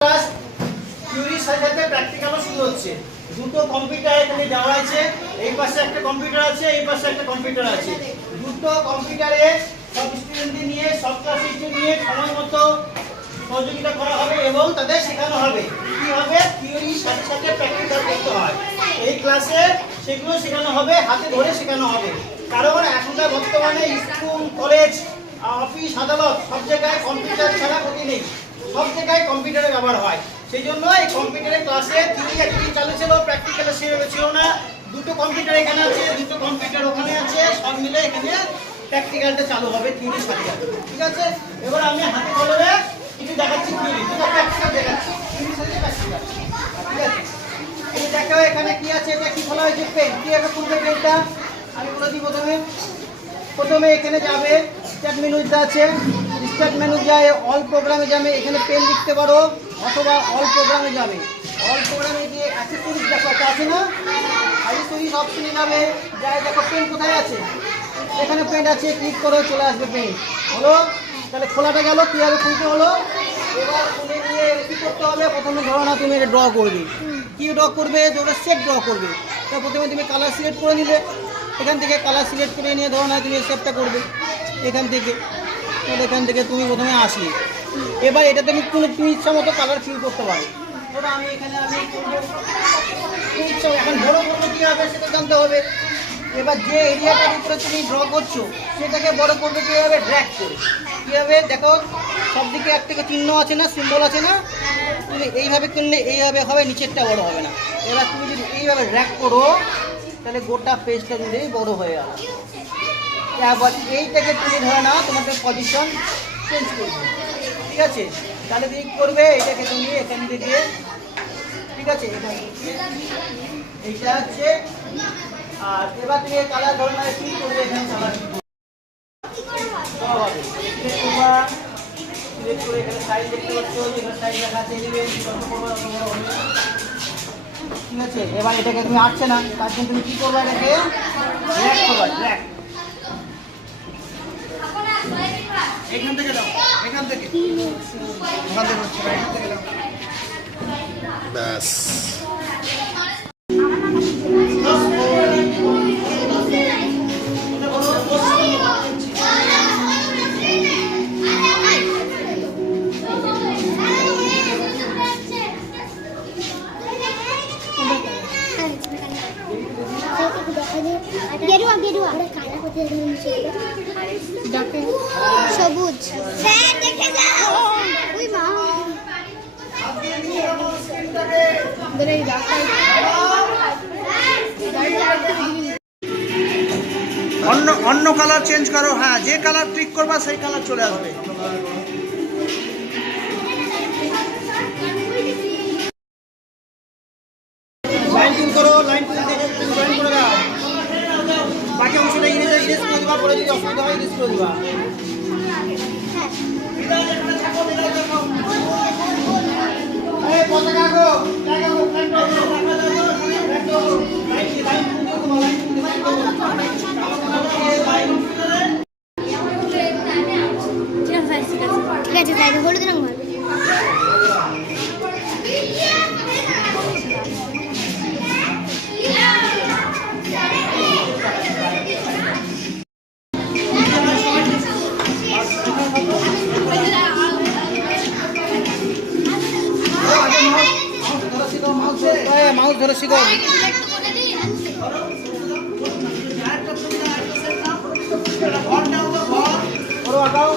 থিওরির সাথে সাথে প্র্যাকটিক্যালও শুরু হচ্ছে। দুটো কম্পিউটার এখানে দেওয়া আছে, এই পাশে একটা কম্পিউটার আছে, এই পাশে একটা কম্পিউটার আছে। দুটো কম্পিউটারে সব স্টুডেন্টদের নিয়ে, সব ক্লাসের নিয়ে সময় মতো সহযোগিতা করা হবে এবং তাদের শেখানো হবে কি হবে, থিওরির সাথে সাথে প্র্যাকটিক্যাল করতে হয়। এই ক্লাসে সেগুলো শেখানো হবে, হাতে ধরে শেখানো হবে। কারণ এখনকার বর্তমানে স্কুল, কলেজ, অফিস, আদালত সব জায়গায় কম্পিউটার ছাড়া ক্ষতি নেই, সব জায়গায় কম্পিউটারের ব্যবহার হয়। সেই জন্য এই কম্পিউটারের ক্লাসে থিওরি একদিন চালু ছিল, প্র্যাকটিক্যালে সেভাবে ছিল না। দুটো কম্পিউটার এখানে আছে, দুটো কম্পিউটার ওখানে আছে, সব মিলে এখানে প্র্যাকটিক্যালটা চালু হবে থিওরির সাথে সাথে। ঠিক আছে, এবার আমি হাতে কলমে কিছু দেখাচ্ছি, থিওরি দুটো প্র্যাকটিক্যাল দেখাচ্ছি, থিওরির সাথে প্র্যাকটিক্যাল। ঠিক আছে, এই দেখো এখানে কি আছে, এটা কি বলা হয়েছে, পেন। কি একটা খুলবে পেনটা, আমি বলে দিই। প্রথমে এখানে যাবে স্টার্ট মেনু আছে, স্টার্ট মেনু যায় অল প্রোগ্রামে যাবে, এখানে পেন লিখতে পারো অথবা অল প্রোগ্রামে যাবে। অল প্রোগ্রামে গিয়ে অ্যাক্সেসরিজ দেখো একটা আছে না, অ্যাক্সেসরিজ অপশনে যাবে, যায় দেখো পেন কোথায় আছে, এখানে পেন আছে, ক্লিক করো, চলে আসবে পেন। হলো, তাহলে খোলাটা গেল, কীভাবে খুলতে হলো। এবার খুলে নিয়ে কী করতে হবে, প্রথমে ধরো না তুমি এটা ড্র করবে। কী ড্র করবে, যেটা শেপ ড্র করবে। তো প্রথমে তুমি কালার সিলেক্ট করে নিলে, এখান থেকে কালার সিলেক্ট করে নিয়ে ধরো না তুমি শেপটা করবে এখান থেকে তুমি প্রথমে আসলে। এবার এটা তুমি ইচ্ছা মতো কালার ফিল করতে পারো। ধরো আমি এখানে এখন বড় করবো কী হবে সেটা জানতে হবে। এবার যে এরিয়াটার উপরে তুমি ড্র করছো সেটাকে বড় করবে কীভাবে, ড্র্যাগ করে। কীভাবে দেখো, সব দিকে এক থেকে চিহ্ন আছে না, সিম্বল আছে না, তুমি এইভাবে করলে এইভাবে হবে, নিচেরটা বড় হবে না। এবার তুমি যদি এইভাবে ড্র্যাগ করো তাহলে গোটা পেজটা দিলেই বড় হয়ে যাবে। আবার এইটাকে তুমি ধরে নাও, তোমাদের পজিশন চেঞ্জ করবে। ঠিক আছে, তাহলে তুমি করবে এটাকে তুমি এখান থেকে, ঠিক আছে, এইটা হচ্ছে। আর এবার তুমি কালার ধরে নাও, কি করবে, এখানে কালার হবে, সিলেক্ট করে এখানে সাইজ দেখতে পাচ্ছ, এখানে সাইজ লেখা আছে, ঠিক আছে। এবার এটাকে তুমি আসছে না, তার জন্য তুমি কি করবে, এটাকে ড্র্যাগ করবে, ড্র্যাগ এখান থেকে দাও, এখান থেকে ব্যাস। সবুজ দেখে যাও, ওই মা অন্য কালার চেঞ্জ করো। হ্যাঁ, যে কালার ক্লিক করবা সেই কালার চলে আসবে। লাইন টুল করো, লাইন টুল থেকে জয়েন করে দাও। বাকি অংশটা ইরেজ করে দিবা, পরে যদি অসুবিধা হয় ইরেজ করে দিবা। পতাকা গো, ঠিক আছে, তাই হলুদ রঙ ভালো। মাউস ধরে শিখো। করো আগাও।